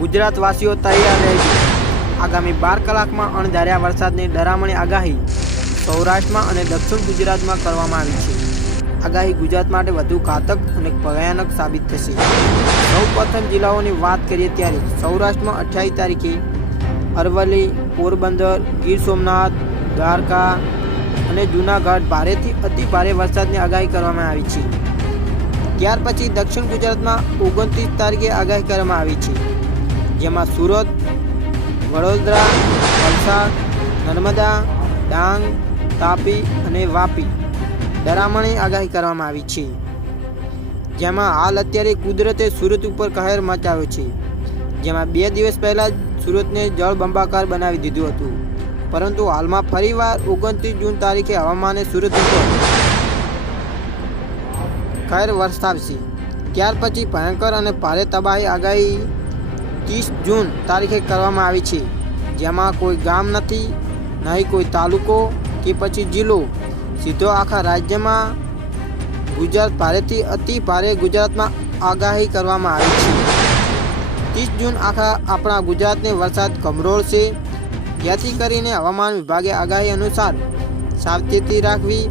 ગુજરાતવાસીઓ તૈયાર રહેજો। આગામી 12 કલાકમાં અણધાર્યા વરસાદની ડરામણી આગાહી સૌરાષ્ટ્રમાં અને દક્ષિણ ગુજરાતમાં કરવામાં આવી છે। આગાહી ગુજરાત માટે વધુ ઘાતક અને ભયાનક સાબિત થશે। સૌપ્રથમ જિલ્લાઓની વાત કરીએ ત્યારે સૌરાષ્ટ્રમાં 28 તારીખે અરવલ્લી, પોરબંદર, ગીર સોમનાથ, દ્વારકા અને જૂનાગઢ ભારેથી અતિ ભારે વરસાદની આગાહી કરવામાં આવી છે। ત્યાર પછી દક્ષિણ ગુજરાતમાં 29 તારીખે આગાહી કરવામાં આવી છે, જેમાં સુરત, વડોદરા, વલસાડ, નર્મદા, ડાંગ, તાપી અને વાપી ડરામણી આગાહી કરવામાં આવી છે। જેમાં હાલ અત્યારે કુદરતે સુરત ઉપર કહેર મચાવ્યો છે, જેમાં 2 દિવસ પહેલાં જ સુરતને જળબંબાકાર બનાવી દીધું હતું, પરંતુ હાલમાં ફરીવાર 29 જૂન તારીખે હવામાને સુરત ઉપર કહેર વરસાવશે। ત્યાર પછી ભયંકર અને ભારે તબાહી આગાહી 30 જૂન તારીખે કરવામાં આવી છે, જેમાં કોઈ ગામ નથી, નહીં કોઈ તાલુકો કે પછી જિલ્લો, સીધો આખા રાજ્યમાં ગુજરાત ભારેથી અતિ ભારે ગુજરાતમાં આગાહી કરવામાં આવી છે। 30 જૂન આખા આપણા ગુજરાતને વરસાદ ગમરોળશે, જેથી કરીને હવામાન વિભાગે આગાહી અનુસાર સાવચેતી રાખવી